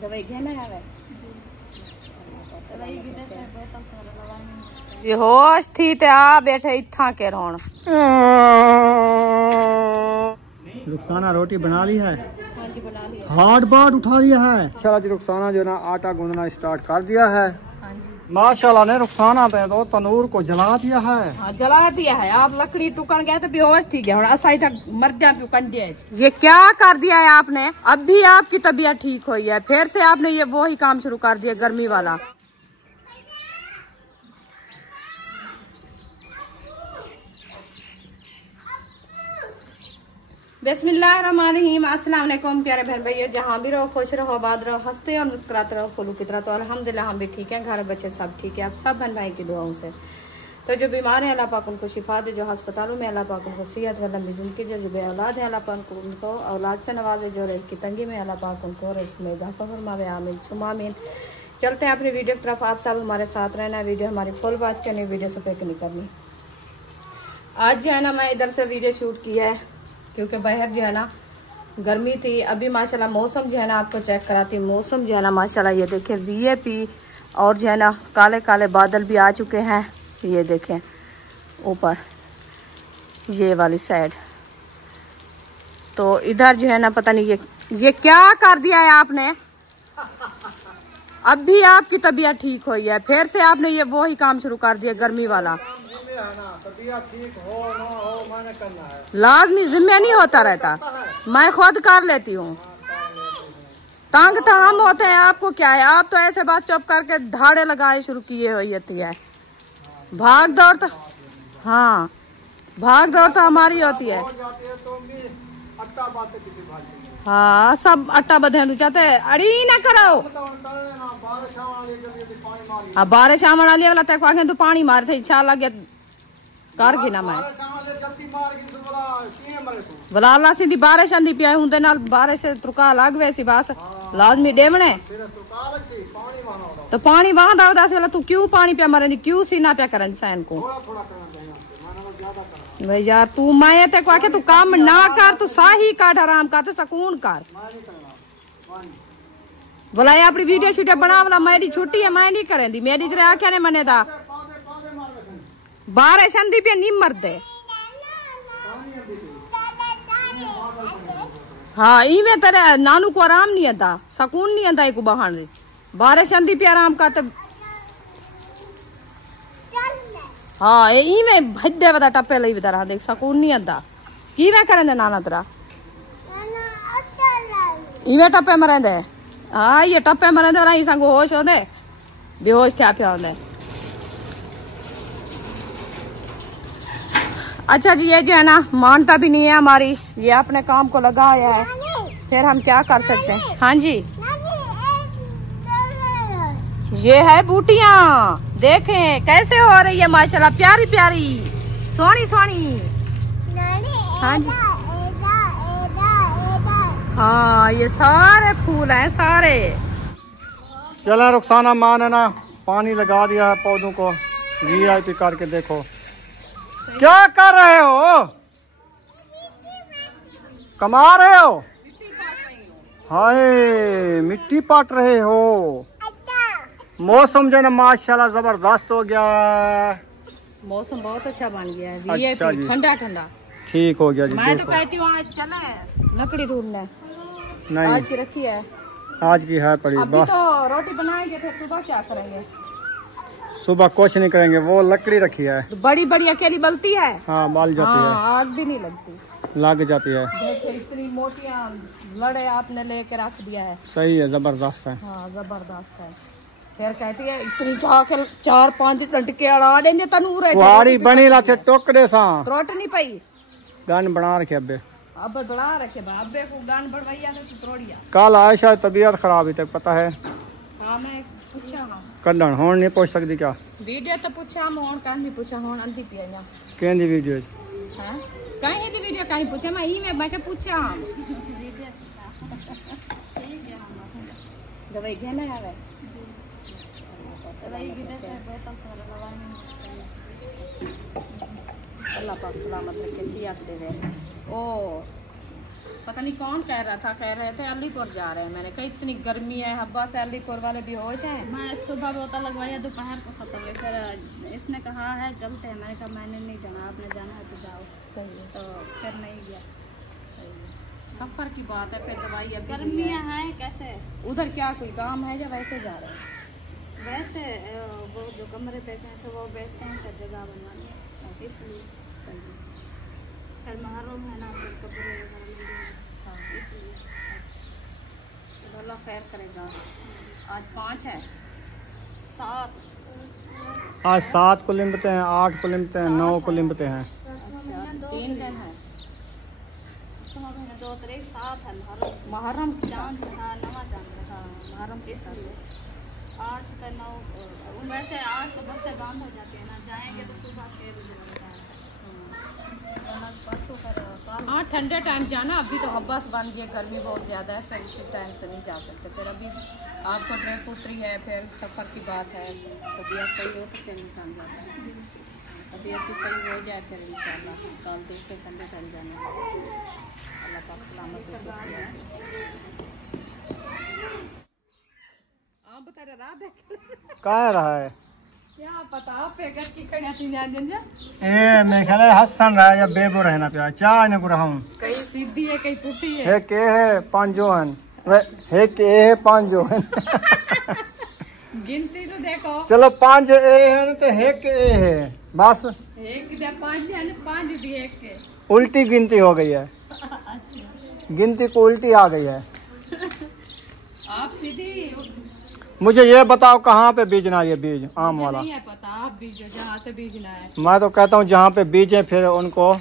दवाई घेना है बेहोश थी ते आ बैठे इत्था के रोन। रुखसाना रोटी बना ली है? हाँ जी बना ली। हार्ड बाट उठा लिया है माशाल्लाह जी। रुखसाना जो ना आटा गूंदना स्टार्ट कर दिया है। हाँ जी माशाल्लाह ने रुखसाना पे तो तनूर को जला दिया है। हाँ जला दिया है। आप लकड़ी टुकन गए तो बेहोश थी गया असाई तक मर गया कंडे। ये क्या कर दिया है आपने? अब भी आपकी तबीयत ठीक हुई है, फिर से आपने ये वही काम शुरू कर दिया गर्मी वाला। बिस्मिल्लाहिर्रहमानिर्रहीम। अस्सलाम वालेकुम प्यारे बहन भैया, जहाँ भी रहो खुश रहो, आबाद रहो, हंसते और मुस्कुराते रहो, फूलों की तरह। तो अल्हम्दुलिल्लाह हम भी ठीक हैं, घर बच्चे सब ठीक है। आप सब बहन भाई की दुआओं से। तो जो बीमार हैं अल्लाह पाक उनको शिफा दे, जो अस्पतालों में अल्लाह पाक उनको सेहत व लंबी जिंदगी दे, जो बेऔलाद है अल्लाह पाक उनको औलाद से नवाजे, जो रिज़्क़ की तंगी में अल्लाह पाक उनको रिज़्क़ में इजाफा फरमावे। आमीन सुम्मा आमीन। चलते हैं अपनी वीडियो की तरफ। आप सब हमारे साथ रहना। वीडियो हमारी फुल वॉच करनी, वीडियो से नहीं करनी। आज जो है ना मैं इधर से वीडियो शूट की है क्योंकि बाहर जो है ना गर्मी थी। अभी माशाल्लाह मौसम जो है ना आपको चेक कराती हूँ। मौसम जो है ना माशाल्लाह ये देखें वीएपी और जो है ना काले काले बादल भी आ चुके हैं। ये देखें ऊपर ये वाली साइड। तो इधर जो है ना पता नहीं ये क्या कर दिया है आपने? अब भी आपकी तबीयत ठीक हुई है, फिर से आपने ये वही काम शुरू कर दिया गर्मी वाला। ठीक हो ना हो मैंने करना है। लाजमी जिम्मे नहीं होता रहता, मैं खुद कर लेती हूँ। तंग तो हम होते हैं, आपको क्या है? आप तो ऐसे बात चुप करके धाड़े लगाए शुरू किए हुई है। भाग दौड़ तो हाँ भाग दौड़ तो हमारी होती है। हाँ सब अट्टा बधेंडू चाहते अड़ी ना करो। हाँ बारिश आने वाली वाला तक आगे तो पानी मार थे इच्छा लगे कर गिना मैं वलाला सीधी बारिश आंदी पिया हूं ते नाल बारिश से तुरका लग वैसी बस लाजमी डेवने तो पानी वहां दावदा से तू क्यों पानी पे मरनी, क्यों सीना पे करन सैन को? भाई यार तू मैं ते को आके तू काम ना कर, तू साही काट आराम कर तो सुकून कर। बोला अपनी वीडियो शूट बना वाला मेरी छुट्टी है, मैं नहीं करेंदी। मेरी तरह आख्या ने मने दा बारिश आंदी पे नहीं मरदे। हाँ इवे तेरे नानू को आराम नहीं आता, सुकून नहीं आता एक बहाने। बारिश आंदी पे आराम करते। हाँ इवे भद्दे वदा टप्पे लई तरह देख सुकून नहीं आता। किवे करेंदे नाना तेरा इवे टप्पे मरेंदे? हाँ ये टप्पे मरेंदे और संग होश होंदे बेहोश थे पिया होंदे। अच्छा जी ये जो है ना मानता भी नहीं है हमारी, ये अपने काम को लगा आया है, फिर हम क्या कर सकते हैं। हाँ जी ये है बूटियां देखें कैसे हो रही है माशाल्लाह, प्यारी प्यारी सोनी सोनी। हाँ जी हाँ ये सारे फूल हैं सारे। चला रुखसाना माँ ने ना पानी लगा दिया है पौधों को। वीआईपी करके देखो क्या कर रहे हो, कमा रहे हो? हाय मिट्टी पाट रहे हो। मौसम जो है ना माशाल्लाह जबरदस्त हो गया। मौसम बहुत अच्छा बन गया है। अच्छा जी ठंडा ठंडा ठीक हो गया जी। मैं तो कहती हूँ आज चले लकड़ी ढूंढने। नहीं आज की रखी है, आज की है पड़ी। अभी तो रोटी बनाएंगे, फिर सुबह क्या करेंगे? सुबह कुछ नहीं करेंगे, वो लकड़ी रखी है। तो बड़ी बड़ी अकेली बलती है। हाँ बाल जाती है, आग भी नहीं लगती, लग जाती है। देखो इतनी मोटियां लड़े आपने लेके रख दिया है। सही है जबरदस्त है। हाँ जबरदस्त है। फिर कहती है इतनी चार पांच टंटके अड़ा देंगे तनूर है कुहाड़ी बनी ला टोकरे सा त्रोट नहीं पई गन बना रखे अबे। अब बड़ा रखे बाबे को गान बढ़वाइया तो तोड़िया। कल आयशा तबीयत खराब ही तक पता है। हाँ मैं पूछा हाँ कल होन नहीं पहुंच सकती क्या? वीडियो तो पूछा होन कान भी पूछा होन अंधी पिया केंदी वीडियो हां कहीं दी वीडियो कहीं पूछा मैं ई में मैं पूछा दवाई घेना है अल्लाह पाक सलामत रखे, सेहत दे। ओ पता नहीं कौन कह रहा था, कह रहे थे अलीपुर जा रहे हैं। मैंने कहा इतनी गर्मी है, हब्बा से अलीपुर वाले बेहोश हैं। मैं सुबह बोतल लगवाया, दोपहर को खत्म है। फिर इसने कहा है चलते हैं, मैंने कहा मैंने नहीं जाना, आपने जाना है तो जाओ। सही है, तो फिर नहीं गया। सही है। सफर की बात है, फिर दवाई अभी गर्मियाँ हैं कैसे। उधर क्या कोई काम है या वैसे जा रहे हैं? वैसे वो जो कमरे बेचे हैं तो वो बेचते हैं, फिर जगह बनवानी है इसलिए। सही है। फिर महरूम है ना, फिर कपड़े वगैरह मिलेंगे, हाँ, इसलिए। तो अल्लाह खैर करेगा। आज 5 है, 7 आज 7 को लिमते हैं, 8 को लिमते हैं, 9 को लिमते हैं। अच्छा 3 दिन है। 2 तारीख 7 है महर्रम। मुहर्रम की चांद, हाँ नवा चांद है। हाँ महर्रम के साथ 8 से 9। वैसे 8 तो बस से बंद हो जाती है ना, जाएंगे तो सुबह 6 बजे लगता है। परसों कर हाँ, ठंडे टाइम जाना। अभी तो हब्बस बन गई, गर्मी बहुत ज़्यादा है, फिर इसी टाइम से नहीं जा सकते। फिर अभी आपको ट्रेन उतरी है, फिर सफ़र की बात है, तबीयत सही हो तो फिर इंसान जाता है। तबीयत भी सही हो जाए फिर इंशाल्लाह कल दूसरे ठंडे टाइम जाना। अल्लाह पाक सलामत रखे। आप बता रहे रात है कहाँ रहा है क्या पता पेगट की कड़िया थी ना जंजा ए मैं ख्याल है हसन रहा है या बेबो रहना पिया चाय ने को रहा हूं। कहीं सीधी है कहीं टूटी है। हे के है 5 जो हन वे हे के है 5 जो हन गिनती तो देखो। चलो 5 ए है तो हे के ए है बस। एक दे 5 है, 5 दी एक के उल्टी गिनती हो गई है। गिनती को उल्टी आ गई है। आप सीधी। मुझे ये बताओ कहाँ पे बीजना ये बीज आम वाला? नहीं है पता, आप बीजो जहाँ से बीजना है। मैं तो कहता हूँ जहाँ पे बीजे फिर उनको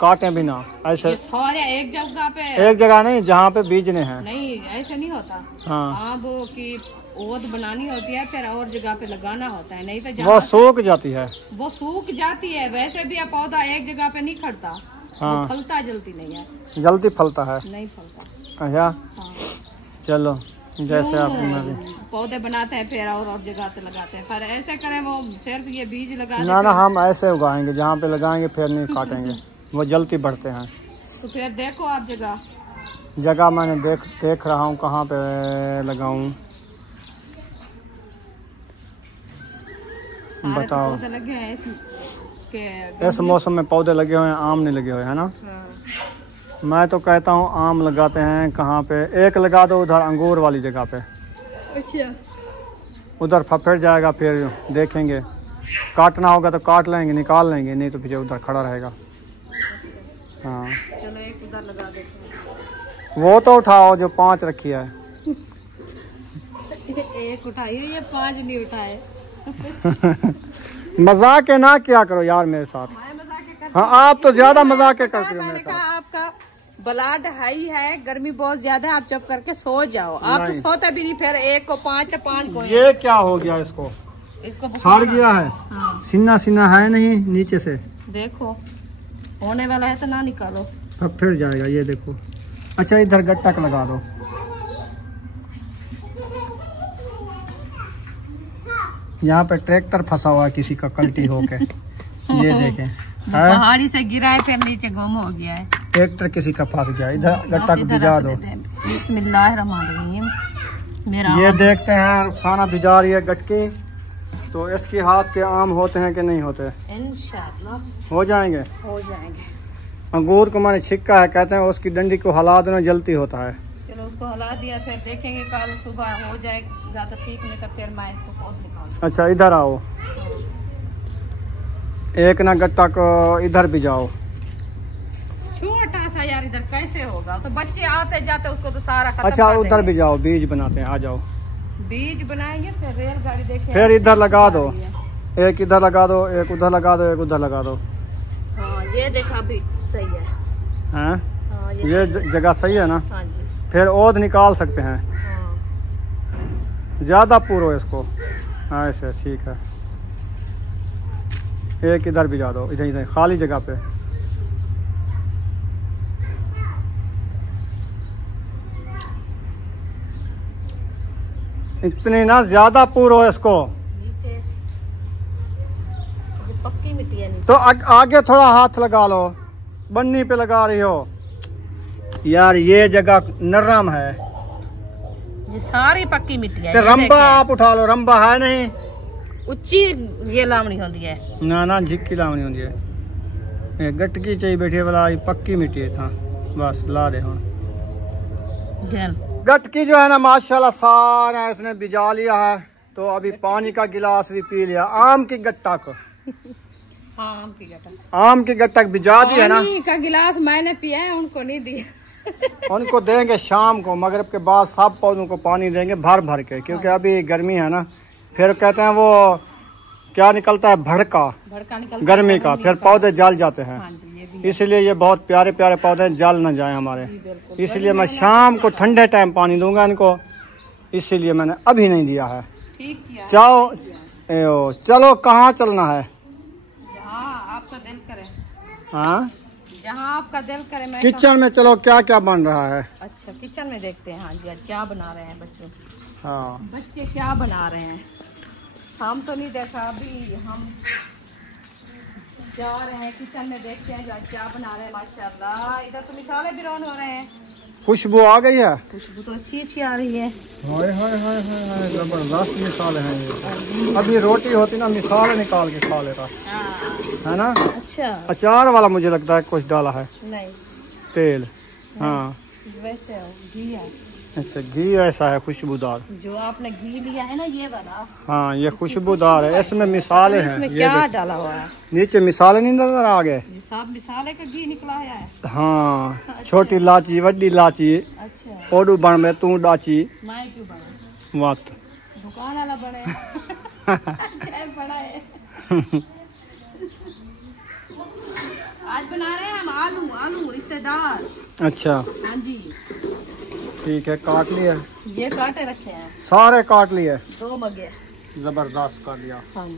काटें भी ना ऐसे। ये सारे एक जगह पे, एक जगह नहीं जहाँ पे बीजने हैं। नहीं ऐसे नहीं होता। हाँ आम की ओद बनानी होती है, फिर और जगह पे लगाना होता है। नहीं तो वो जहाँ सूख जाती है। वो सूख जाती है। वैसे भी ये पौधा एक जगह पे नहीं खड़ता। हाँ। वो फलता जल्दी नहीं है। जल्दी फलता है। नहीं फलता। अच्छा हाँ। चलो जैसे आप मर्जी। पौधे बनाते हैं फिर और जगह पे लगाते हैं। पर ऐसे करें वो सिर्फ ये बीज लगा ना ना हम ऐसे उगाएंगे जहाँ पे लगाएंगे फिर नहीं काटेंगे। वो जल्दी बढ़ते हैं। तो फिर देखो आप जगह। जगह मैंने देख रहा हूँ कहाँ पे लगाऊं बताओ। पौधे लगे हैं इस मौसम में पौधे लगे हुए हैं, आम नहीं लगे हुए है ना। मैं तो कहता हूँ आम लगाते हैं। कहाँ पे एक लगा दो उधर अंगूर वाली जगह पे। अच्छा उधर फफड़ जाएगा फिर देखेंगे। काटना होगा तो काट लेंगे निकाल लेंगे, नहीं तो फिर उधर खड़ा रहेगा। हाँ चलो एक उधर लगा देते हैं। वो तो उठाओ जो 5 रखी है। एक उठाई हुई है, 5 नहीं उठाए। मजाक है ना क्या करो यार मेरे साथ। मैं मजाक करती हाँ आप तो ज्यादा मजाक करते हो मेरे मैंने साथ। कहा आपका ब्लड हाई है, गर्मी बहुत ज्यादा है, आप चुप करके सो जाओ। आप तो नहीं। सोते भी नहीं। फिर 1 को 5 तो 5 को ये क्या हो गया इसको इसको सड़ गया है। हाँ। सीना सीना है नहीं नीचे से। देखो होने वाला है तो ना निकालो। अब फिर जाएगा ये देखो। अच्छा इधर गट्टक लगा दो। यहाँ पे ट्रैक्टर फंसा हुआ है किसी का कल्टी होके। ये देखें है पहाड़ी से गिरा है फिर नीचे गुम हो गया है। ट्रैक्टर किसी का फंस गया। इधर गट्टक भिजा दो। बिस्मिल्लाहिर्रहमानिर्रहीम। मेरा ये देखते हैं रुखसाना भिजा रही है गटकी। तो इसके हाथ के आम होते हैं कि नहीं होते? इंशाअल्लाह हो जाएंगे। हो जाएंगे। अंगूर को मैंने छिक्का है, कहते हैं उसकी डंडी को हिला देना जल्दी होता है। चलो उसको हिला दिया, फिर देखेंगे कल सुबह हो जाएगा तो ठीक, नहीं तो फिर मैं इसको पौध निकालूंगी। अच्छा इधर आओ। एक ना गट्टा को इधर भी जाओ। छोटा सा यार इधर कैसे होगा? तो बच्चे आते जाते उसको तो सारा खत्म अच्छा कर उधर देंगे। भी जाओ बीज बनाते हैं। आ जाओ बीज बनाएंगे फिर रेलगाड़ी देखे। फिर इधर लगा दो। एक इधर लगा दो, एक उधर लगा दो, एक उधर लगा दो। हाँ ये देखा भी सही है। हैं हाँ ये जगह सही है ना। हाँ जी फिर ओद निकाल सकते हैं। हाँ। ज्यादा पूरो इसको। हाँ ऐसे ठीक है। एक इधर भी जा दो, इधर इधर खाली जगह पे। इतनी ना ज्यादा पूरो इसको। नीचे ये पक्की मिट्टी है नीचे। तो आगे थोड़ा हाथ लगा लो। बन्नी पे लगा रही हो। यार ये जगह नरम है, ये सारी पक्की मिट्टी है। तो रंबा आप उठा लो, रंबा है नहीं, उच्ची ये लावनी होती है ना झिक्की लावनी होती है। ये गटकी चाहिए बैठे वाला, ये पक्की मिट्टी है था। बस ला दे हुण। गटकी जो है ना माशाल्लाह सारा इसने बिजा लिया है, तो अभी पानी का गिलास भी पी लिया। आम की गट्टा को, आम की गट्टा, आम की गट्टा बिजा दी है ना, पानी का गिलास मैंने पिया है, उनको नहीं दिया। उनको देंगे शाम को, मगरिब के बाद सब पौधों को पानी देंगे भर भर के, क्योंकि अभी गर्मी है ना। फिर कहते हैं वो क्या निकलता है, भड़का निकलता गर्मी का, फिर पौधे जल जाते हैं। हाँ जी, ये भी इसलिए ये बहुत प्यारे प्यारे पौधे जल न जाए हमारे, इसलिए मैं शाम को ठंडे टाइम पानी दूंगा इनको, इसीलिए मैंने अभी नहीं दिया है। ठीक किया। चलो कहाँ चलना है? जहाँ आपका दिल करे। हाँ, जहाँ आपका दिल करे। मैं किचन में चलो, क्या क्या बन रहा है? अच्छा, किचन में देखते हैं। हाँ जी, आज क्या बना रहे हैं बच्चे? हाँ, बच्चे क्या बना रहे हैं, हम तो नहीं देखा अभी। हम जा रहे हैं किचन में, देखते हैं क्या बना रहे हैं। माशाल्लाह इधर तो मिसाले भी रौन हो रहे हैं, खुशबू आ गई है, खुशबू तो अच्छी अच्छी आ रही है। हाय हाय हाय हाय, जबरदस्त मिसाले हैं ये। अभी रोटी होती ना, मिसाल निकाल के खा लेता है ना। अच्छा, अचार वाला मुझे लगता है कुछ डाला है, नहीं तेल। हाँ वैसे घी है। अच्छा, घी ऐसा है खुशबूदार, जो आपने घी लिया है ना ये वाला। हाँ ये खुशबूदार है, इसमें मिसाले हैं। इसमें ये क्या डाला हुआ है? नीचे मिसाले नहीं नजर आ गए? ये सब मिसाले का घी निकला है। हाँ, छोटी इलाची, बड़ी इलाची, अच्छा, ओडू बन में तू डाची मैं क्यों बना, वक्त दुकान वाला बड़े बड़ा है। आज बना रहे हैं हम आलू रिश्तेदार। अच्छा हाँ जी, ठीक है, काट लिया, ये काटे रखे हैं, सारे काट लिए, 2 मगे। जबरदस्त कर लिया। हाँ जी,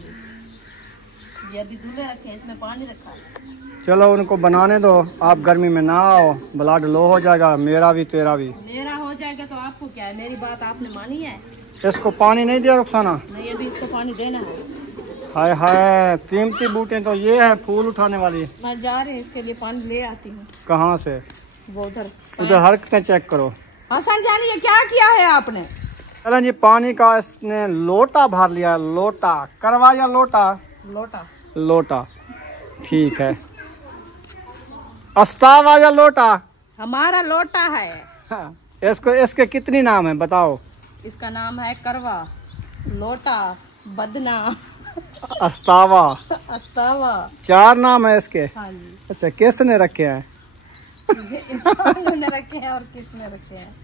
ये अभी धुले रखे हैं, इसमें पानी रखा है। चलो उनको बनाने दो, आप गर्मी में ना आओ, ब्लड लो हो जाएगा, मेरा भी तेरा भी। मेरा हो जाएगा तो आपको क्या है, मेरी बात आपने मानी है। इसको पानी नहीं दिया रुखसाना? नहीं, अभी इसको पानी देना है। हाय हाय, कीमती बूटे तो ये है, फूल उठाने वाली। मैं जा रही हूँ, इसके लिए पानी ले आती हूँ। कहाँ से? वो उधर हरकतें चेक करो। हसन जानी, ये क्या किया है आपने? चलन जी, पानी का इसने लोटा भर लिया, लोटा करवा या लोटा? लोटा। लोटा, ठीक है। अस्तावा या लोटा? हमारा लोटा है। हाँ, इसके कितनी नाम है बताओ? इसका नाम है करवा, लोटा, बदना, अस्तावा। अस्तावा, 4 नाम है इसके। हाँ जी। अच्छा, किसने रखे हैं? इंसानों ने रखे हैं और किसने रखे हैं।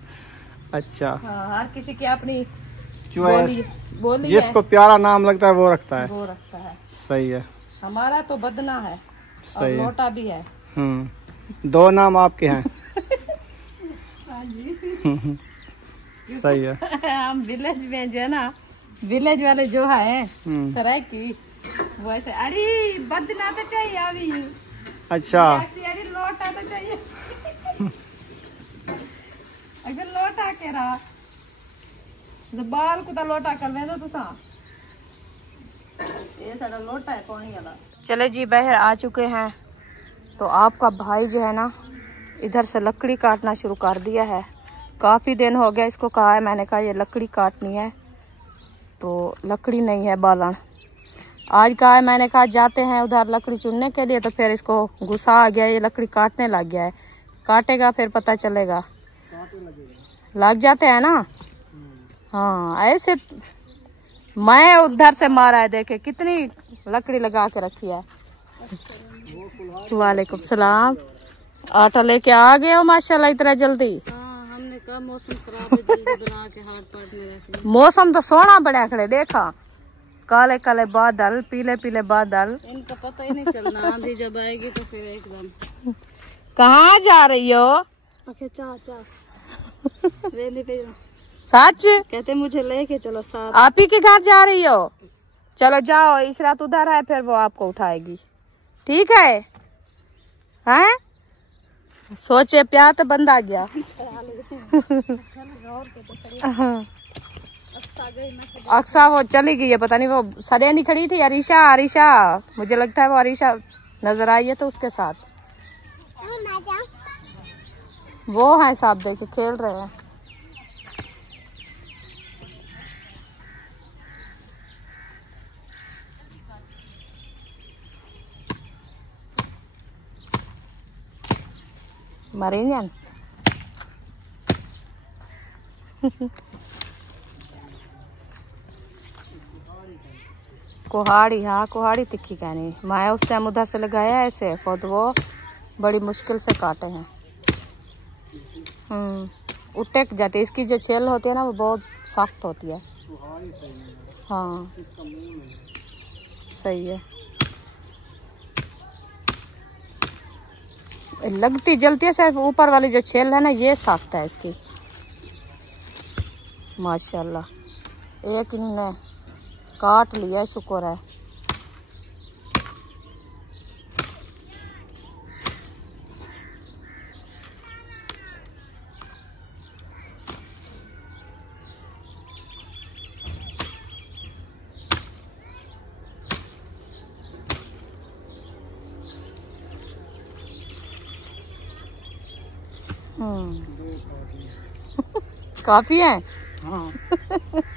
अच्छा, हाँ, हर किसी की अपनी चॉइस, बोली जिसको है, प्यारा नाम लगता है वो रखता है। वो रखता है। सही है, हमारा तो बदना है और सही है। लोटा भी है। 2 नाम आपके हैं। हाँ जी। सही है। हम विलेज में जो है ना, विलेज वाले जो है सराय की, वो ऐसे अरे बदना तो चाहिए अभी। अच्छा, अरे लोटा तो चाहिए। अगर लोटा के रहा तो बाल को तो लोटा कर दो तुसा, ये सारा लोटा है पानी वाला। चले जी, बाहर आ चुके हैं, तो आपका भाई जो है ना इधर से लकड़ी काटना शुरू कर दिया है। काफ़ी दिन हो गया इसको कहा है, मैंने कहा ये लकड़ी काटनी है, तो लकड़ी नहीं है बालन। आज कहा है, मैंने कहा जाते हैं उधर लकड़ी चुनने के लिए, तो फिर इसको गुस्सा आ गया, ये लकड़ी काटने लग गया है। काटेगा फिर पता चलेगा, लग जाते हैं ना। हाँ, ऐसे मैं उधर से मारा है, देखे कितनी लकड़ी लगा के रखी है। वालेकुम सलाम, आटा लेके आ गए हो माशाल्लाह इतना जल्दी। हमने कहा मौसम खराब है, जल्दी बना के हाट पाट में रख ली। मौसम तो सोना बड़ा खड़े, देखा काले काले बादल, पीले पीले बादल, इनका पता ही नहीं चलना, आंधी जब आएगी तो फिर एकदम। कहाँ जा रही हो? आखे चाचा रेली पे सच कहते मुझे लेके चलो साथ। आप ही के घर जा रही हो? चलो जाओ, इस रात उधर है, फिर वो आपको उठाएगी, ठीक है? हैं? सोचे प्यार तो बंद आ गया। अक्सा वो चली गई है, पता नहीं वो सरेनी खड़ी थी, अरीशा, मुझे लगता है वो अरीशा नजर आई है तो उसके साथ। वो हैं साहब, देखिए खेल रहे हैं। Maringan. कुहाड़ी, हाँ कुहाड़ी तिखी कहनी। मैं उस टाइम उधर से लगाया ऐसे खुद, वो बड़ी मुश्किल से काटे हैं। उटक जाती है। इसकी जो छेल होती है ना वो बहुत सख्त होती है। हाँ सही है। लगती जलती है, सिर्फ ऊपर वाली जो छेल है ना ये सख्त है इसकी। माशाल्लाह एक इन्होंने काट लिया, शुक्र है। काफी है। हाँ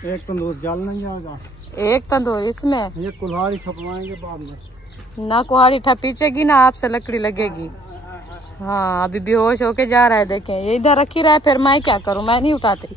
एक तंदूर जल नहीं जाएगा। एक तंदूर इसमें ये कुल्हाड़ी छपवाएंगे बाद में। ना कुल्हाड़ी ठपीचेगी ना आपसे लकड़ी लगेगी। हाँ अभी बेहोश होके जा रहा है, देखें ये इधर रखी रहा है। फिर मैं क्या करूं, मैं नहीं उठाती।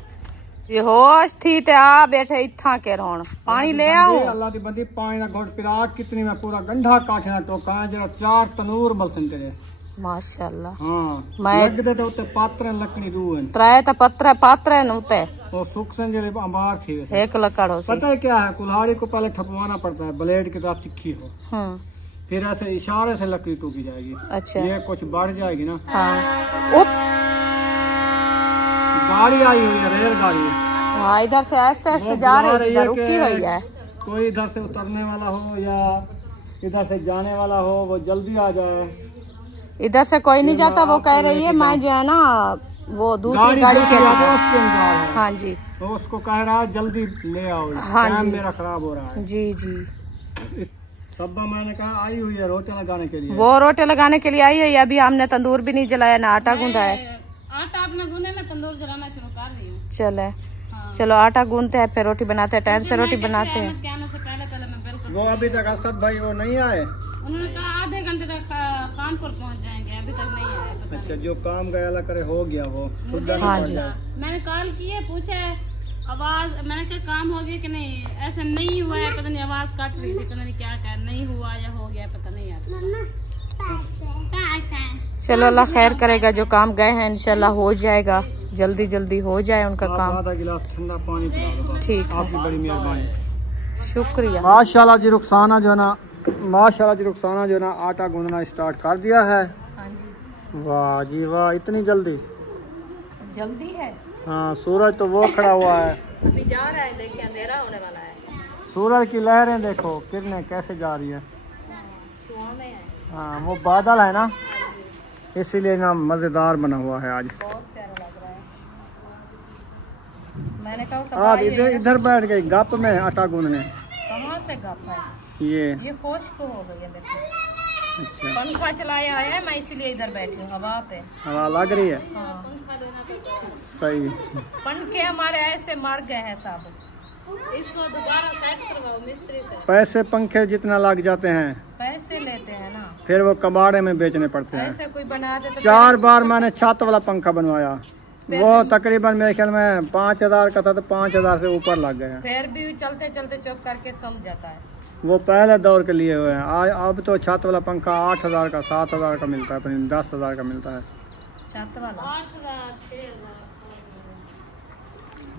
बेहोश थी ते आ बैठे इत्था के रोण। पानी ले आओ। अल्लाह दी बंदी पानी ना घोट पिरा कितनी में पूरा गंढा काटे ना टोका जरा 4 तनूर बलसन तेरे। माशाल्लाह। हाँ मैं लगदे ते उते पात्र लकड़ी रूहन त्राए ता पत्र पात्र न उते और सुख संजले अंबार थी। एक लकड़ हो सी। पता है क्या है, कुल्हाड़ी को पहले ठपवाना पड़ता है, ब्लेड के साथ तिखी हो, फिर ऐसे इशारे से लकड़ी टूकी जाएगी। अच्छा ये कुछ बढ़ जाएगी ना। हाँ गाड़ी आई हुई है, रेलगाड़ी। हाँ इधर से आस्ते आस्ते जा रही है, रुकी हुई है। कोई इधर से उतरने वाला हो या इधर से जाने वाला हो वो जल्दी आ जाए। इधर से कोई नहीं जाता। वो कह रही है मैं जो है ना वो दूसरी गाड़ी के है। हाँ जी तो उसको कह रहा है जल्दी ले आओ। हाँ जी मेरा खराब हो रहा है। जी जी। तब मैंने कहा आई हुई है रोटी लगाने के लिए। वो रोटी लगाने के लिए आई है। अभी हमने तंदूर भी नहीं जलाया ना आटा गूंदा है। आटा अपने गूंदे में तंदूर जलाना शुरू कर रही हूँ। चले चलो आटा गूंदते हैं फिर रोटी बनाते हैं। टाइम से रोटी बनाते हैं। वो अभी तक असद भाई वो नहीं आए। उन्होंने कहा आधे घंटे तक कानपुर पहुंच जाएंगे, अभी तक नहीं आए। अच्छा जो काम गया करे हो गया वो। हाँ जी मैंने कॉल किए पूछे आवाज, मैंने कहा काम हो गया कि नहीं, ऐसा नहीं हुआ है, पता नहीं आवाज काट रही थी, पता नहीं क्या कह नहीं हुआ या हो गया पता नहीं यार। चलो अल्लाह खैर करेगा। जो काम गए हैं इंशाल्लाह हो जाएगा, जल्दी जल्दी हो जाए उनका काम। आधा गिलास ठंडा पानी पिला दो। ठीक आपकी बड़ी मेहरबानी, शुक्रिया। माशाल्लाह जी रुखसाना जो है ना, माशाल्लाह जी रुखसाना जो है ना आटा गूंदना स्टार्ट कर दिया है। हाँ जी वाह जी वाह, इतनी जल्दी जल्दी है। हाँ सूरज तो वो खड़ा हुआ है, अभी जा रहा है, देखिए अंधेरा होने वाला है। सूरज की लहरें देखो किरणें कैसे जा रही है। सुहाने है। हाँ वो बादल है ना, इसीलिए ना मजेदार बना हुआ है आज। बहुत प्यारा लग रहा है। मैंने कहा आज इधर बैठ गई गप में आटा गूंदने। कहाँ से गप है ये खुश्क हो गई है। देखो अच्छा पंखा चलाया है मैं, इसीलिए इधर बैठी हूँ हवा पे। हवा लग रही है। हाँ। सही। पंखे हमारे ऐसे मर गए हैं सब। इसको दोबारा सेट करवाओ मिस्त्री से। पैसे पंखे जितना लग जाते हैं पैसे लेते हैं ना, फिर वो कबाड़े में बेचने पड़ते हैं। ऐसे कोई बना दे तो 4 बार मैंने छत वाला पंखा बनवाया, वो तकरीबन मेरे ख्याल में 5000 का था, तो 5000 से ऊपर लग गया। फिर भी चलते चलते चुप करके सम जाता है। वो पहले दौर के लिए हुए हैं। आज अब तो छत वाला पंखा 8000 का 7000 का मिलता है, 10,000 का मिलता है। छत वाला 8,000 6,000।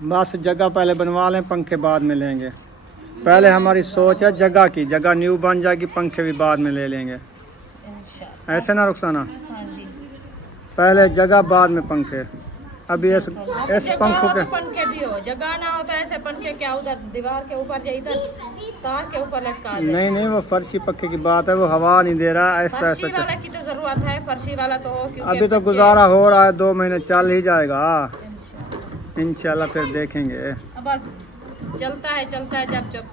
बस जगह पहले बनवा लें, पंखे बाद में लेंगे। पहले हमारी सोच है जगह की, जगह न्यू बन जाएगी, पंखे भी बाद में ले लेंगे। इंशाल्लाह। ऐसे ना रुखसाना, हाँ जी पहले जगह बाद में पंखे। अभी इस पंखों के पंखे भी हो, जगह ना हो तो ऐसे पंखे क्या उधर दीवार के ऊपर या इधर तार के ऊपर लटका दे। नहीं वो फर्शी पक्के की बात है, वो हवा नहीं दे रहा। ऐसा फर्शी वाला की तो जरूरत है, फर्शी वाला तो हो क्योंकि अभी तो गुजारा हो रहा है, 2 महीने चल ही जाएगा इंशाल्लाह, फिर देखेंगे। अब चलता है जब जब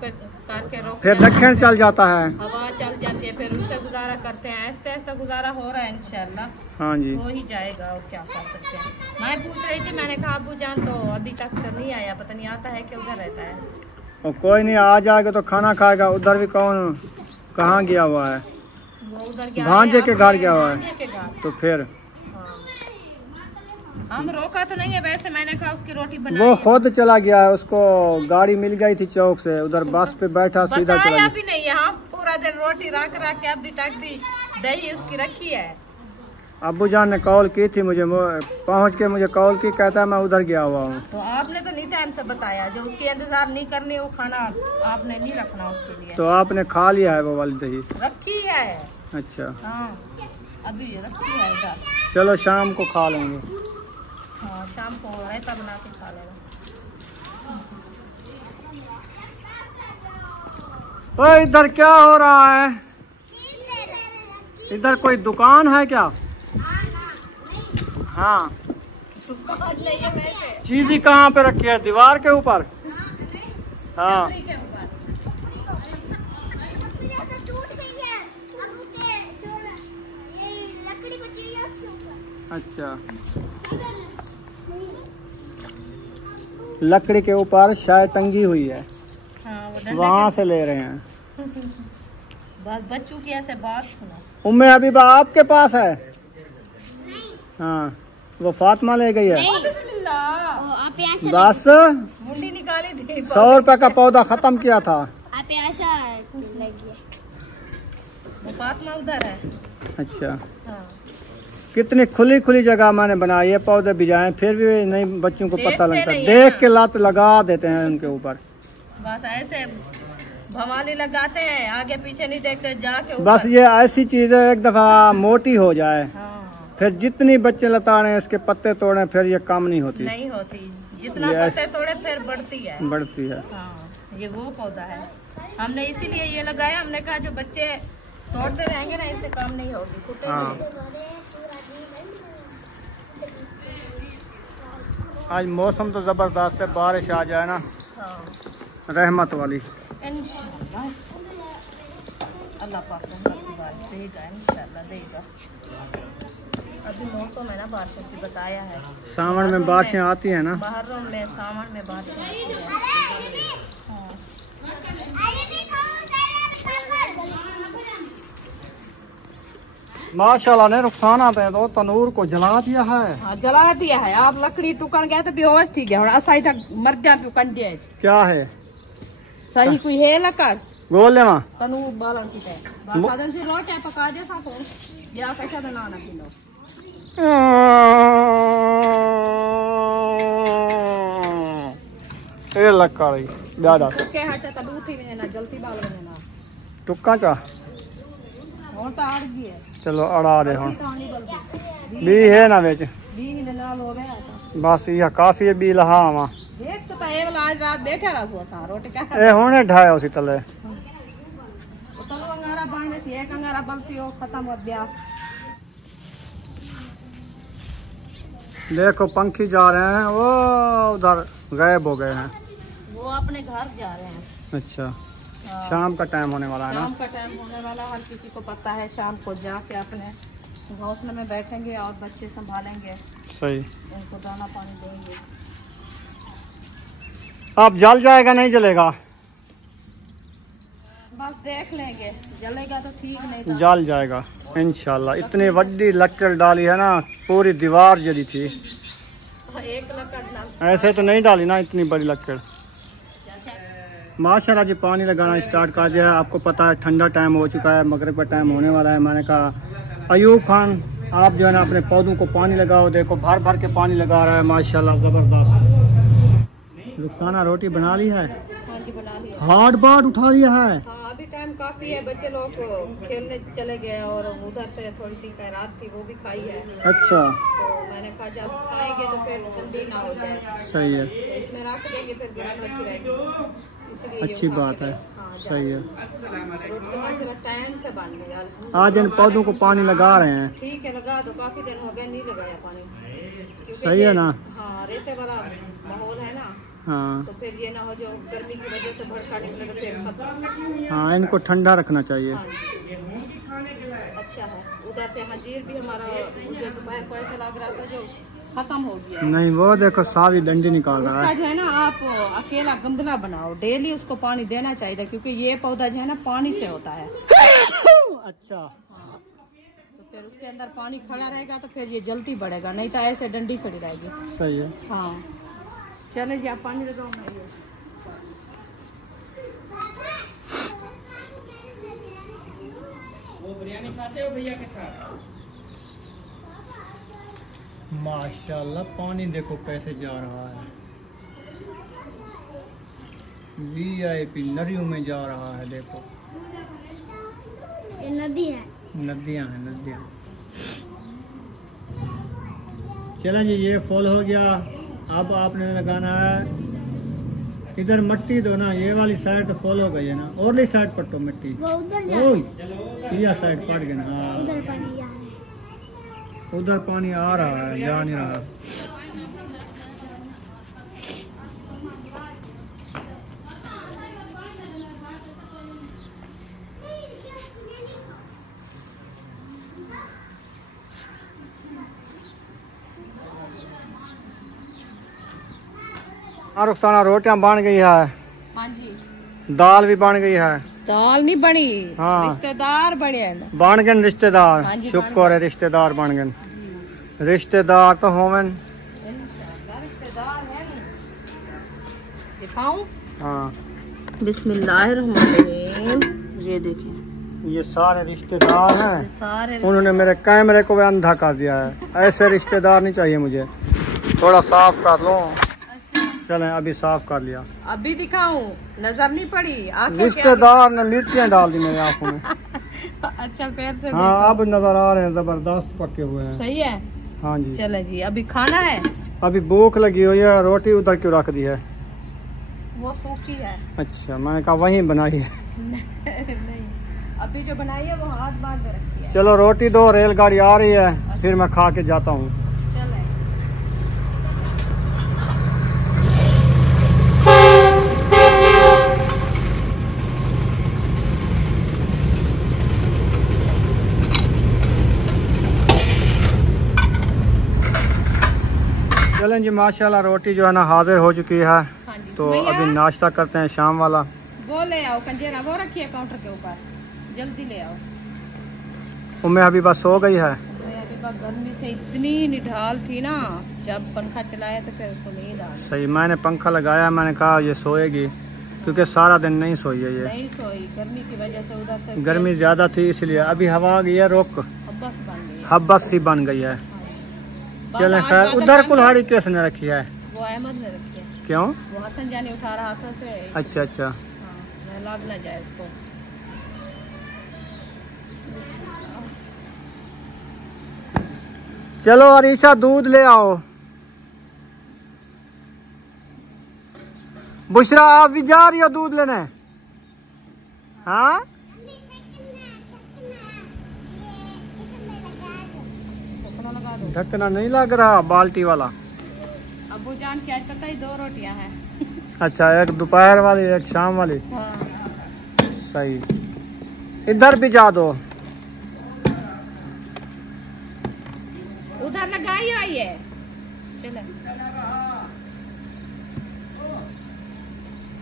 करके रोक फिर दक्षिण चल जाता है, हवा चल जाती है, फिर उससे गुजारा करते हैं। ऐसे ऐसा गुजारा हो रहा है, इंशाल्लाह हाँ जी हो ही जाएगा। और क्या कर सकते हैं। मैं पूछ रही थी, मैंने कहा अब्बू जान तो अभी तक तो नहीं आया, पता नहीं आता है कि उधर रहता है। और कोई नहीं, आ जाएगा तो खाना खाएगा। उधर भी कौन कहाँ गया हुआ है, वो उधर गया भांजे के घर गया हुआ है। भांजे के घर। तो फिर हम रोका तो नहीं है, वैसे मैंने कहा उसकी रोटी बना। वो खुद चला गया है, उसको गाड़ी मिल गई थी चौक से, उधर बस पे बैठा सीधा चला गया। भी नहीं यहाँ पूरा दिन रोटी रख रख के अभी तक भी दही उसकी रखी है। अब्बू जान ने कॉल की थी मुझे, पहुंच के मुझे कॉल की, कहता है मैं उधर गया हुआ हूँ। तो आपने तो नहीं टाइम से बताया, जो उसकी इंतजार नहीं करनी वो खाना आपने नहीं रखना उसके लिए। तो आपने खा लिया है वो वाली दही? रखी है। अच्छा हाँ अभी रखी है इधर। चलो शाम को खा लेंगे। हाँ शाम को रायता बना के खा लेगा। ओए इधर क्या हो रहा है? इधर कोई दुकान है क्या? हाँ चीज़ ही कहाँ पे रखी है? दीवार के ऊपर? हाँ अच्छा, लकड़ी के ऊपर शायद टंगी हुई है। हाँ, वहाँ से ले रहे हैं। बस बच्चों की ऐसे बात सुनो। उम्मे हबीबा आपके पास है? हाँ वो फातिमा ले गई है। बस मुंडी निकाली थी, 100 रुपए का पौधा खत्म किया था। आप ऐसा लगी वो फातिमा उधर है। अच्छा हाँ। कितनी खुली खुली जगह मैंने बनाई है, पौधे बिजाए, फिर भी नहीं बच्चों को पता लगता। नहीं देख के लात लगा देते हैं उनके ऊपर। बस ऐसे भवाली लगाते हैं, आगे पीछे नहीं देखते, जाके ऊपर। बस ये ऐसी चीज है, एक दफा मोटी हो जाए हाँ। फिर जितनी बच्चे लताड़े इसके पत्ते तोड़े फिर ये काम नहीं होती। नहीं होती, जितना पत्ते तोड़े फिर बढ़ती है। बढ़ती है। हाँ ये वो पौधा है, हमने इसीलिए ये लगाया। हमने कहा जो बच्चे तोड़ते रहेंगे ना, इससे काम नहीं होगी। हाँ आज मौसम तो जबरदस्त है, बारिश आ जाए ना हाँ। रहमत वाली। इंशाल्लाह अल्लाह पाक देगा, इंशाल्लाह देगा। अभी मौसम है ना बारिशों की, बताया है। सावन में बारिशें आती है ना, मुहर्रम में सावन में बारिशें आती है। हाँ। माशाल्लाह ने नुकसान आते हैं तो तनूर को जला दिया है। हाँ जला दिया है। आप लकड़ी टुकन गया तो बेहोश थी गया, असाई तक मर जा टुकन दिया। क्या है सही कोई है लकड़ गोले वहाँ तनु बालन की है। बस साधन से रोट है पका दे था को या कैसा बनाना किलो। ये लकड़ी ज्यादा के हटा तब उठी में ना जल्दी बाल में ना टुक्का चा और तो आड़ गई है। चलो अड़ा दे हुन कहानी बल्कि बी है ना बेच बी ने नाल हो गया था। बस ये काफी है बी लहा वा देख तो एक आज रात बैठा रहा हुआ सा रोटी का ए हुने ढाया उसी तले तो अंगारा बांधे थी, एक अंगारा बल से वो खत्म हो गया। देखो पंखी जा रहे हैं, वो उधर गायब हो गए हैं। वो अपने घर जा रहे हैं। अच्छा हाँ। शाम का टाइम होने वाला है ना? शाम का टाइम होने वाला, हर किसी को पता है। शाम को जाके अपने घोंसले में बैठेंगे और बच्चे संभालेंगे, सही। उनको दाना पानी देंगे। अब जल जाएगा नहीं जलेगा? बस देख लेंगे, जलेगा तो ठीक, नहीं तो जल जाएगा इंशाल्लाह। इतनी बड़ी लकड़ डाली है ना, पूरी दीवार जली थी। एक लकड़ डाल ऐसे तो नहीं डाली ना इतनी बड़ी लकड़। माशाल्लाह जी पानी लगाना स्टार्ट कर दिया है। आपको पता है ठंडा टाइम हो चुका है, मगरिब का टाइम होने वाला है। मैंने कहा अयूब खान आप जो है ना अपने पौधों को पानी लगाओ। देखो भर भर के पानी लगा रहा है माशाल्लाह ज़बरदस्त। रुखसाना रोटी बना ली है? हाँ जी बना लिया। हार्ड बाट उठा लिया है? हाँ अभी टाइम काफी है, बच्चे लोग खेलने चले गए और उधर से थोड़ी सी खैरात थी वो भी खाई है। अच्छा तो मैंने कहा जब खाएंगे तो फिर ठंडी ना हो जाए। सही है, तो इसमें रख देंगे, फिर गर्म रखी रहेगी, इसलिए अच्छी बात है। हाँ, सही है। रोटी तो माशाल्लाह टाइम से बन गई। आज इन पौधों को पानी लगा रहे हैं? ठीक है लगा दो, काफी दिन हो गए नहीं लगाया पानी। सही है ना? हाँ रेते वाला माहौल है ना, हाँ तो फिर ये ना हो जो गर्मी की वजह से भड़का निकले तो फिर खत्म। हाँ, इनको ठंडा रखना चाहिए। हाँ, अच्छा है। उधर से हजीर भी हमारा मुझे दोपहर को ऐसा लग रहा था जो खत्म हो गया। नहीं, वो देखो सारी डंडी निकाल रहा उसका है। जो है ना आप अकेला गमला बनाओ, डेली उसको पानी देना चाहिए, क्योंकि ये पौधा जो है ना पानी से होता है। अच्छा, तो फिर उसके अंदर पानी खड़ा रहेगा तो फिर ये जल्दी बढ़ेगा, नहीं तो ऐसे डंडी खड़ी रहेगी। सही है। हाँ चलो जी, आप पानी लगाओ। वो बिरयानी खाते हो भैया के साथ? माशाल्लाह, पानी देखो कैसे जा रहा है, VIP नदियों में जा रहा है। देखो ये नदी है, नदियाँ हैं, नदियाँ। चलो जी, ये फॉल हो गया। अब आपने लगाना है इधर मट्टी दो ना, ये वाली साइड तो फॉल हो गई है ना, और साइड पट्टो मिट्टी। वो उधर जा, ये साइड पट गया ना। हाँ, उधर पानी जा रहा है। उधर पानी आ रहा है, जा नहीं रहा। रुखसाना रोटियां बन गई है। हाँ जी, दाल भी बन गई है। दाल नहीं बनी, हाँ। रिश्तेदार बने हैं। बन गए रिश्तेदार। हाँ जी, शुक्र है रिश्तेदार बन गए। रिश्तेदार तो होवन। रिश्तेदार है। दिखाऊं? हाँ, बिस्मिल्लाहिर्रहमानिर्रहीम। ये देखिए, ये सारे रिश्तेदार हैं। सारे उन्होंने मेरे कैमरे को भी अंधा कर दिया है। ऐसे रिश्तेदार नहीं चाहिए मुझे। थोड़ा साफ कर लो। चलें, अभी साफ कर लिया। अभी दिखाऊं? नजर नहीं पड़ी? रिश्तेदार ने मिर्चियाँ डाल दी मेरी आंखों में। अच्छा, पैर से हाँ, अब नजर आ रहे हैं, जबरदस्त पके हुए हैं। सही है। हाँ जी। चले जी, अभी खाना है। अभी भूख लगी हुई है। रोटी उधर क्यों रख दी है? वो सूखी है। अच्छा, मैंने कहा वहीं बनाई है। नहीं, अभी जो बनाई है वो हाथ बांध के रखी है। चलो रोटी दो, रेलगाड़ी आ रही है, फिर मैं खा के जाता हूँ। चले। चलें जी, माशाल्लाह रोटी जो है ना हाजिर हो चुकी है। हाँ जी, तो अभी नाश्ता करते हैं शाम वाला। वो ले आओ कंजेरा, वो रखिए काउंटर के ऊपर, जल्दी ले आओ। उम्मे अभी बस सो गई है। मैं अभी बस गर्मी से इतनी निढाल थी ना, जब पंखा चलाया तो फिर उसको नींद आ गई। सही, मैंने पंखा लगाया, मैंने कहा ये सोएगी, क्योंकि सारा दिन नहीं सोई है ये। नहीं सोई, गर्मी की वजह से। उधर से गर्मी ज्यादा थी इसलिए। अभी हवा आ गई है, रुक हब्बस बन गई है। हब्बस सी बन गई है। बस चलें आज खैर। ज्यादा उधर काम कुल्हाड़ी किसने रखी है? वो अहमद ने रखी है। क्यों? वो हसन जानी उठा रहा हाथों से। अच्छा अच्छा। हाँ, लग ना जाए उसको। चलो अरीशा, दूध ले आओ। बुशरा, आप भी जा रही हो दूध लेने? हाँ, लगा दो। ढक्कना नहीं लग रहा बाल्टी वाला। अबू जान की आज पता ही 2 रोटियां हैं। अच्छा, एक दोपहर वाली, एक शाम वाली। हाँ। सही। इधर भी जा दो। उधर लगाई आई है। चले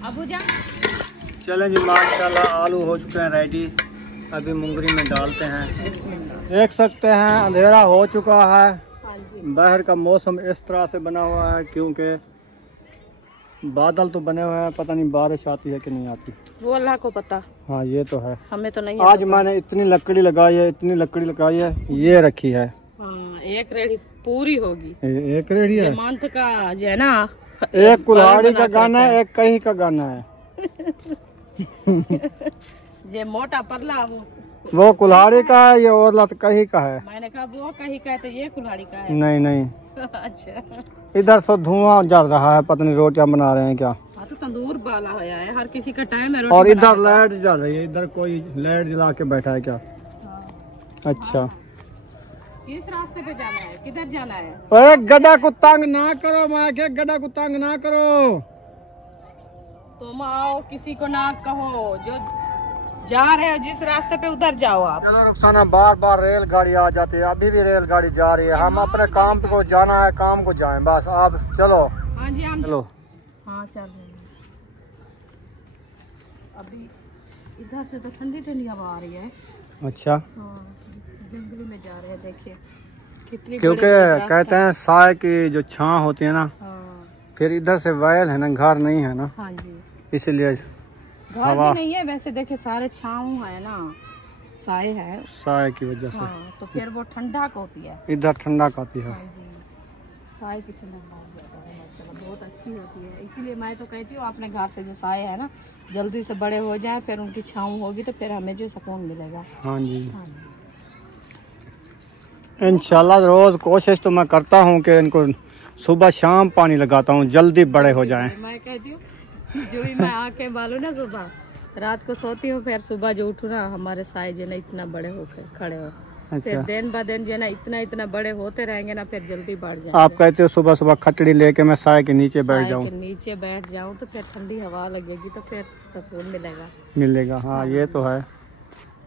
अबू जान। चलें जी, माशाल्लाह आलू हो चुके हैं रेडी। अभी मुंगरी में डालते हैं। देख सकते हैं अंधेरा हो चुका है। हाँ जी। बाहर का मौसम इस तरह से बना हुआ है, क्योंकि बादल तो बने हुए हैं, पता नहीं बारिश आती है कि नहीं आती। वो अल्लाह को पता। हाँ, ये तो है। हमें तो नहीं आज मैंने इतनी लकड़ी लगाई है, इतनी लकड़ी लगाई है, ये रखी है। हाँ, एक रेडी पूरी होगी। एक रेडी है। मंथ का जो है ना, एक कुल्हाड़ी का गाना है, एक कहीं का गाना है। ये मोटा परला वो कुल्हाड़ी का है, ये और लत कहीं का है। मैंने कहा वो कहीं का है तो ये कुल्हाड़ी का है। नहीं नहीं, अच्छा। इधर से धुआं जल रहा है, पता नहीं रोटियां बना रहे हैं क्या। हाँ, तो तंदूर बाला होया है, हर किसी का टाइम है। और इधर लाइट जल रही है। इधर कोई लाइट जला के बैठा है क्या? हाँ। अच्छा, किस रास्ते पे जाना है? किधर जाना है? अरे गड्ढा को तंग ना करो, माँ के गड्ढा को तंग ना करो। तुम आओ, किसी को ना कहो, जो जा रहे हो जिस रास्ते पे उधर जाओ आप। चलो रुखसाना, बार बार रेलगाड़ी आ जाती है, अभी भी रेलगाड़ी जा रही है। हम अपने काम को जाना है, काम को जाएं बस। आप चलो। हाँ जी, हम चलो। हाँ चल रहे हैं। अभी इधर से तो ठंडी ठंडी हवा आ रही है। अच्छा। हाँ, जंगल में जा रहे हैं, देखिए कितनी। क्योंकि कहते हैं साय की जो छां होती है ना, हाँ। फिर इधर से वैल है ना, घर नहीं है ना, हाँ जी, इसलिए घर हवा भी नहीं है वैसे, देखिए सारे छाँव है ना, साए है। साय की वजह से। हाँ, तो फिर वो ठंडक होती है। इधर ठंडक आती है। हाँ जी, साए की ठंडक बहुत ज़्यादा है माशाल्लाह, बहुत अच्छी होती है। इसीलिए मैं तो कहती हूँ अपने घर से जो साए है ना जल्दी से बड़े हो जाए, फिर उनकी छाँव होगी तो फिर हमें जो सुकून मिलेगा। हाँ जी, हाँ जी। इंशाल्लाह रोज कोशिश तो मैं करता हूँ कि इनको सुबह शाम पानी लगाता हूँ, जल्दी बड़े हो जाएं। मैं कहती हूँ जो भी मैं आके मालूम ना, सुबह रात को सोती हूँ, फिर सुबह जो उठू ना, हमारे साए जो ना इतना बड़े होकर खड़े हो। अच्छा। फिर दिन ब दिन जो ना इतना इतना बड़े होते रहेंगे ना, फिर जल्दी बढ़ जाएंगे। आप कहते हो सुबह सुबह खटड़ी लेके मैं साय के नीचे बैठ साए जाऊँ, के नीचे बैठ जाऊँ तो फिर ठंडी हवा लगेगी, तो फिर सुकून मिलेगा। मिलेगा। हाँ ये तो है।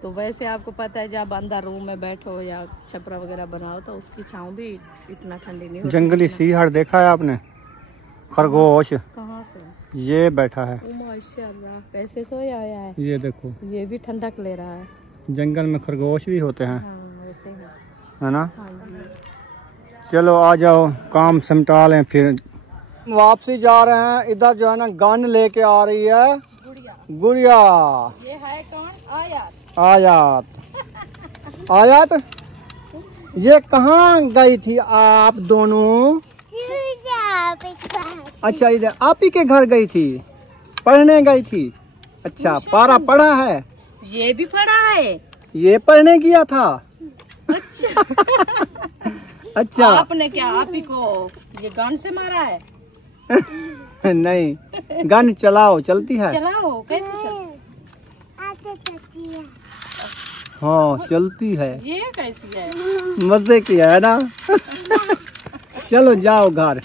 तो वैसे आपको पता है जब अंदर रूम में बैठो या छपरा वगैरह बनाओ तो उसकी छाँव भी इतना ठंडी नहीं होती। जंगली सिंहड़ देखा है आपने? खरगोश कहाँ से? ये बैठा है। ओ माशाल्लाह, कैसे सोया हुआ है। ये देखो, ये भी ठंडक ले रहा है। जंगल में खरगोश भी होते हैं, हाँ, होते हैं। है ना। हाँ जी। चलो आ जाओ, काम समटा लें फिर। वापसी जा रहे हैं। इधर जो है ना गन लेके आ रही है गुड़िया। गुड़िया। ये है कौन? आयात। आयात। आयात, ये कहाँ गई थी आप दोनों? अच्छा, इधर आप ही के घर गई थी, पढ़ने गई थी। अच्छा, पारा पढ़ा है? ये भी पढ़ा है। ये पढ़ने गया था। अच्छा। अच्छा। आपने क्या आप ही को ये गन से मारा है? नहीं, गन चलाओ, चलती है। चलाओ, कैसे चल? हाँ चलती है। ये कैसी है? मजे की है ना। चलो जाओ घर।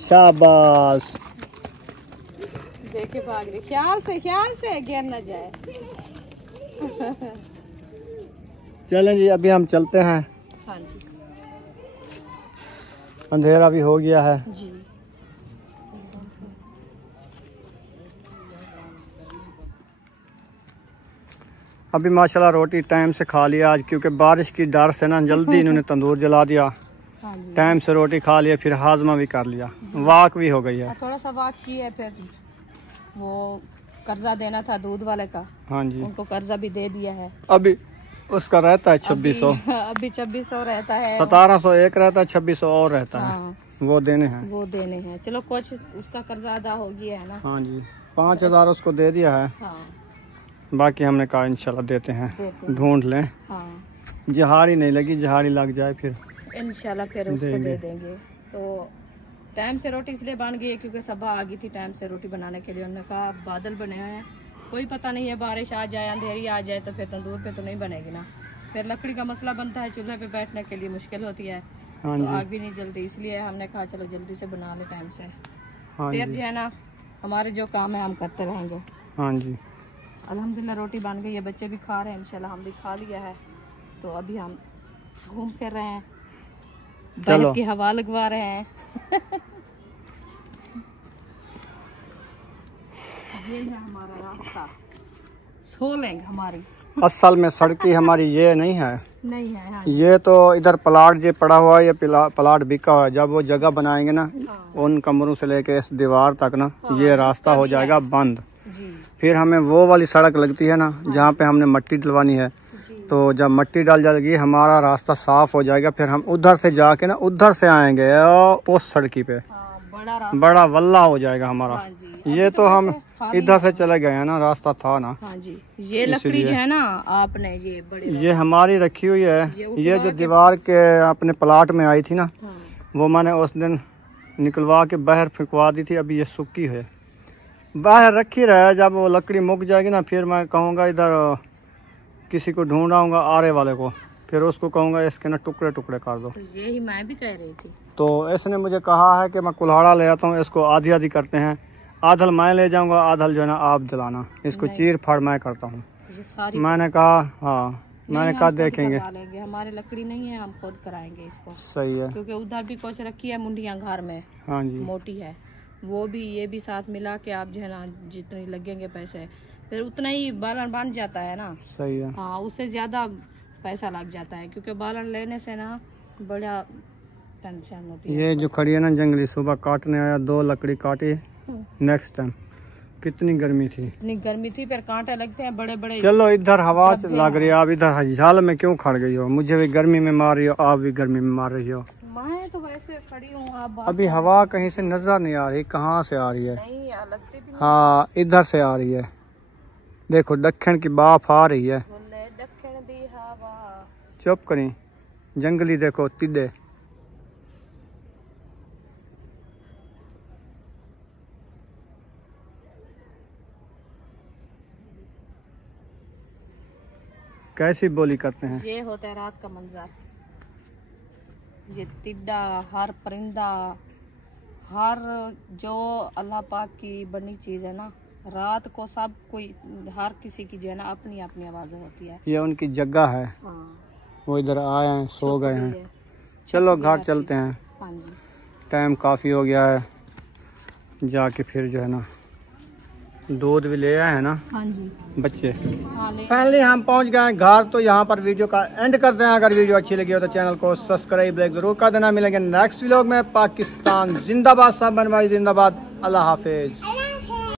शाबाश। देखे भाग रही, ख्याल से गिर न जाए। चलें जी, अभी हम चलते हैं, हाँ जी। अंधेरा भी हो गया है जी। अभी माशाल्लाह रोटी टाइम से खा लिया आज, क्योंकि बारिश की डर से ना जल्दी इन्होंने तंदूर जला दिया। हाँ जी। टाइम से रोटी खा लिया, फिर हाजमा भी कर लिया, वाक भी हो गई है। थोड़ा सा बात की है, फिर वो कर्जा देना था दूध वाले का, हाँ जी, उनको कर्जा भी दे दिया है। अभी उसका रहता है 2600। अभी 2600 रहता है। 1701 रहता है, 2600 और रहता है। हाँ, वो देने हैं। वो देने हैं। चलो कुछ उसका कर्जा अदा हो गया है ना। हाँ जी, 5000 उसको दे दिया है। हाँ, बाकी हमने कहा इंशाल्लाह देते हैं, देते हैं। ढूंढ लें। हाँ, जहाड़ी नहीं लगी, जहाड़ी लग जाए फिर इंशाल्लाह फिर उसको देंगे। दे देंगे। तो टाइम से रोटी इसलिए बन गई है क्योंकि सुबह आ गई थी टाइम से रोटी बनाने के लिए। उन्होंने कहा बादल बने हुए हैं, कोई पता नहीं है, बारिश आ जाए, अंधेरी आ जाए तो फिर तंदूर पे तो नहीं बनेगी ना। फिर लकड़ी का मसला बनता है, चूल्हे पे बैठने के लिए मुश्किल होती है, हाँ तो जी, आग भी नहीं जल्दी, इसलिए हमने कहा चलो जल्दी से बना ले टाइम से। हाँ फिर जी, जो है ना हमारे जो काम है हम करते रहेंगे। हाँ जी। अल्हम्दुलिल्लाह रोटी बन गई है, बच्चे भी खा रहे हैं, इंशाल्लाह हम भी खा लिया है। तो अभी हम घूम फिर रहे हैं, चलो। बर्फ की हवा लगवा रहे हैं। ये है हमारा रास्ता, सोलंग हमारी। असल में सड़की हमारी ये नहीं है, नहीं है। हाँ, ये तो इधर प्लाट जो पड़ा हुआ है, ये प्लाट बिका हुआ है। जब वो जगह बनाएंगे ना, हाँ, उन कमरों से लेके इस दीवार तक ना, ये रास्ता हो जाएगा बंद। जी फिर हमें वो वाली सड़क लगती है ना, जहाँ पे हमने मट्टी डलवानी है। जी। तो जब मट्टी डाल जाएगी, हमारा रास्ता साफ हो जाएगा, फिर हम उधर से जाके ना उधर से आएंगे उस सड़की पे। हाँ, बड़ा रास्ता। बड़ा वल्ला हो जाएगा हमारा। हाँ जी। ये तो हम इधर से चले गए हैं ना, रास्ता था ना। हाँ जी, ये लकड़ी जो है ना आपने ये बड़ी ये हमारी रखी हुई है। ये ये जो दीवार के अपने प्लाट में आई थी ना, हाँ, वो मैंने उस दिन निकलवा के बाहर फेंकवा दी थी। अभी ये सूखी है, बाहर रखी रहे। जब वो लकड़ी मुक जाएगी ना, फिर मैं कहूँगा इधर किसी को ढूंढ आऊँगा आरे वाले को, फिर उसको कहूँगा इसके ना टुकड़े टुकड़े कर दो। तो यही मैं भी कह रही थी। तो इसने मुझे कहा है कि मैं कुल्हाड़ा ले आता हूँ, इसको आधी आधी करते हैं, आधल मैं ले जाऊंगा, आधल जो है ना आप जलाना। इसको चीर फाड़ मैं करता हूँ। ये सारी मैंने कहा हाँ, मैंने कहा देखेंगे। हमारी लकड़ी नहीं है, हम खुद कराएंगे इसको। सही है, क्योंकि उधर भी कुछ रखी है मुंडियाँ घर में, हाँ जी मोटी है वो भी, ये भी साथ मिला के आप जो है ना जितने लगेंगे पैसे फिर उतना ही बालन बन जाता है ना। सही है, हाँ, उससे ज्यादा पैसा लग जाता है क्योंकि बालन लेने से ना बड़ा टेंशन होती है। ये जो खड़ी है ना जंगली, सुबह काटने आया, 2 लकड़ी काटी। नेक्स्ट टाइम कितनी गर्मी थी, इतनी गर्मी थी, फिर कांटे लगते हैं बड़े बड़े। चलो इधर हवा लग रही है, आप इधर झाल में क्यों खड़ गई हो? मुझे भी गर्मी में मार रही हो, आप भी गर्मी में मार रही हो। मैं तो वैसे खड़ी हूँ, आप अभी हवा कहीं से नजर नहीं आ रही, कहाँ से आ रही है? नहीं लगती भी हाँ इधर से आ रही है, देखो दक्षिण की बाफ आ रही है। दक्षिण दी हवा। चुप करी, जंगली देखो तिदे। कैसी बोली करते हैं? ये होता है रात का मंजर। ये तिड्डा, हर परिंदा, हर जो अल्लाह पाक की बनी चीज है ना, रात को सब कोई, हर किसी की जो है ना अपनी अपनी आवाज होती है। ये उनकी जगह है। हाँ, वो इधर आए हैं, सो गए हैं। चलो घर चलते हैं, हाँ जी, टाइम काफ़ी हो गया है। जाके फिर जो है ना दूध भी ले आए हैं ना हाँ जी बच्चे। हाँ ले। फाइनली हम पहुंच गए हैं घर, तो यहाँ पर वीडियो का एंड करते हैं। अगर वीडियो अच्छी लगी हो तो चैनल को सब्सक्राइब लाइक जरूर कर देना। मिलेंगे नेक्स्ट व्लॉग में। पाकिस्तान जिंदाबाद, सब भाई जिंदाबाद। अल्लाह हाफिज।